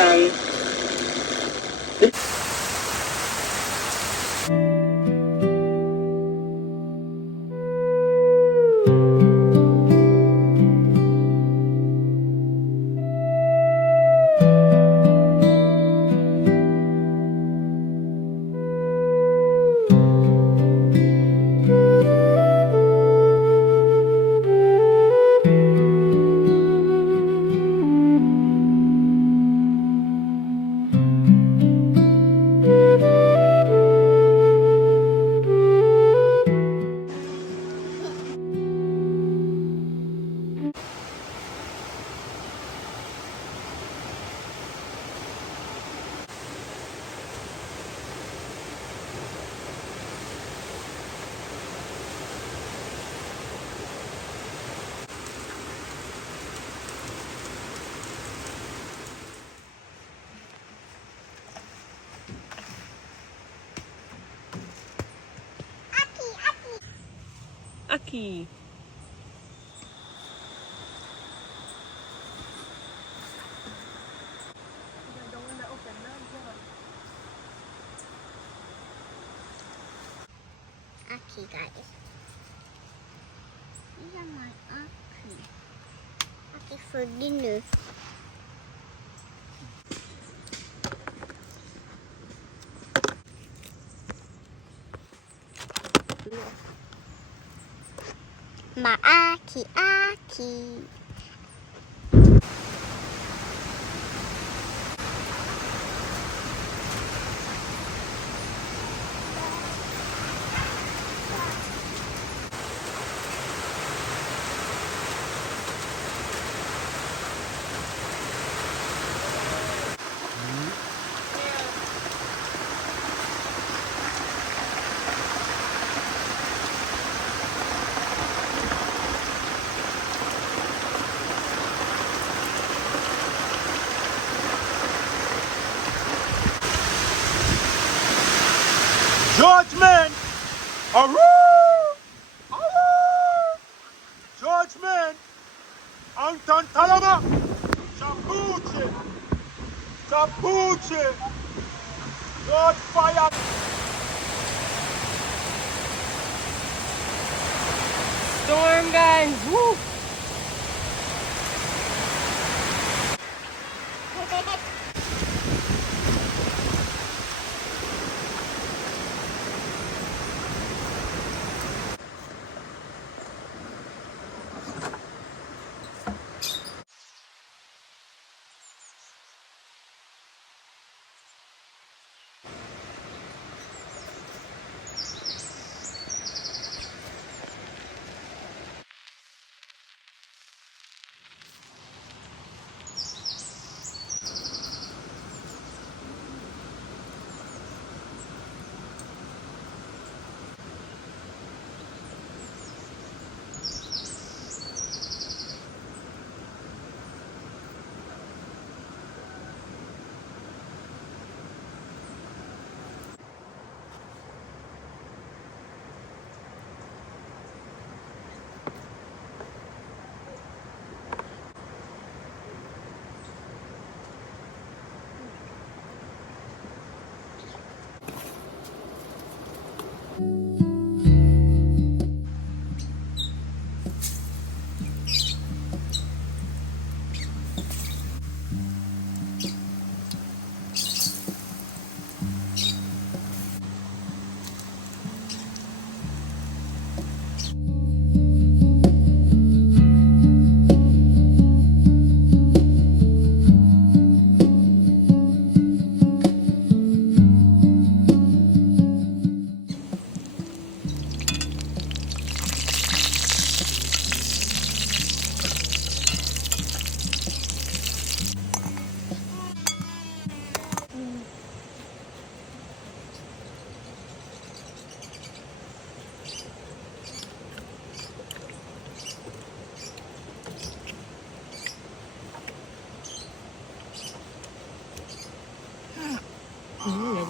Mustang. Aki. Aki, guys. These are my Aki. Aki for dinner. My Aki, Aki. Judgment! Aroo! Aroo! Judgment! Anton Talama! Chapuche! Chapuche! God fire! Storm, guys. Woo!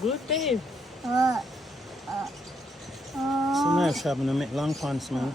Good, babe. It's nice having to make long pants, man.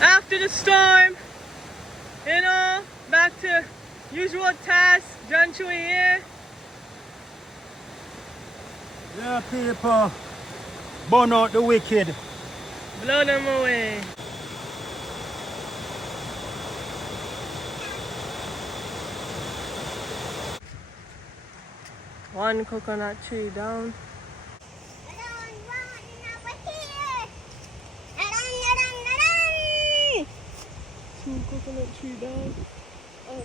After the storm, back to usual task. John Chui here. Yeah, people. Burn out the wicked. Blow them away. One coconut tree down. Two coconut tree down. Oh.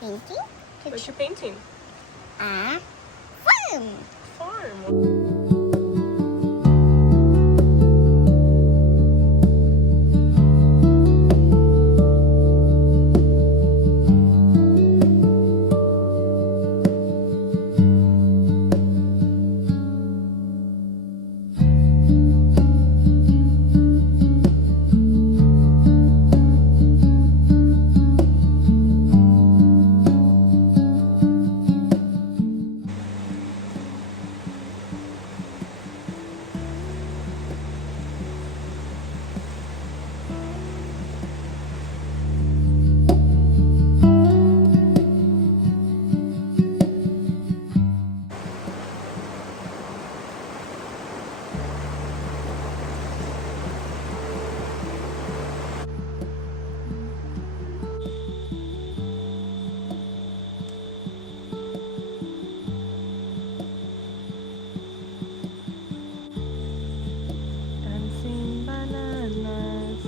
Painting? What you painting? Farm. Farm. Dancing bananas.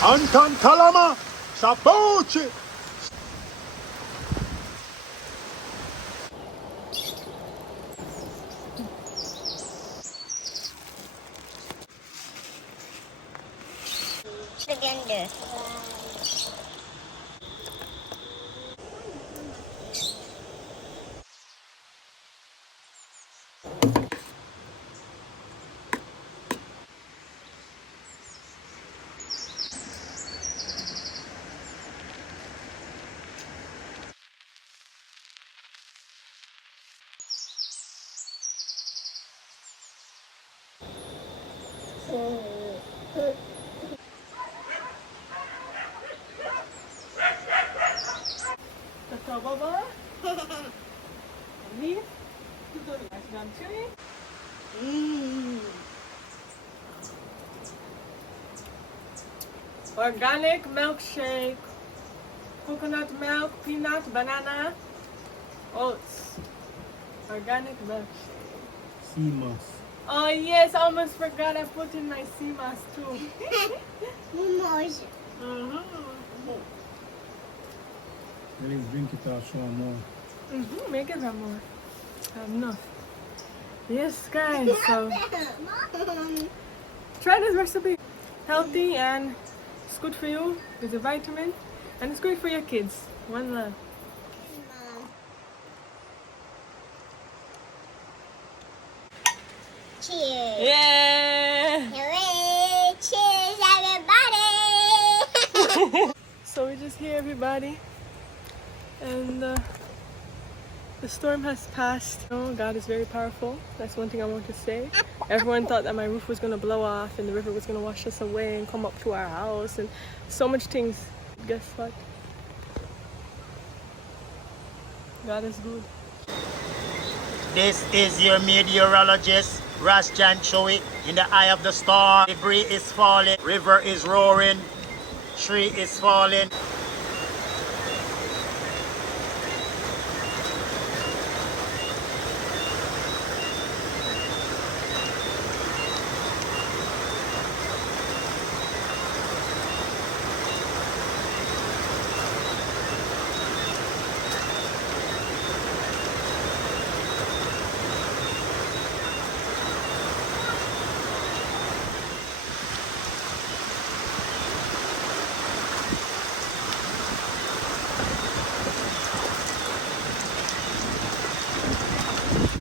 Anton Talama, Sabochi. Ganda. That's all, Baba. Me. That's John Chewy. Organic milkshake. Coconut milk, peanut, banana, oats. Organic milkshake. Seamas. Oh yes, I almost forgot I put in my sea moss too. Mimosa. Let's drink it or show more. Make it some more. Enough. Yes, guys. So try this recipe. Healthy and it's good for you. It's a vitamin and it's great for your kids. One love. Cheers. Yeah. Hooray. Cheers, everybody. So we're just here, everybody, and the storm has passed. Oh, God is very powerful. That's one thing I want to say. Everyone thought that my roof was gonna blow off and the river was gonna wash us away and come up to our house and so much things. Guess what? God is good. This is your meteorologist, Rasjan Chowi. In the eye of the storm, debris is falling, river is roaring, tree is falling.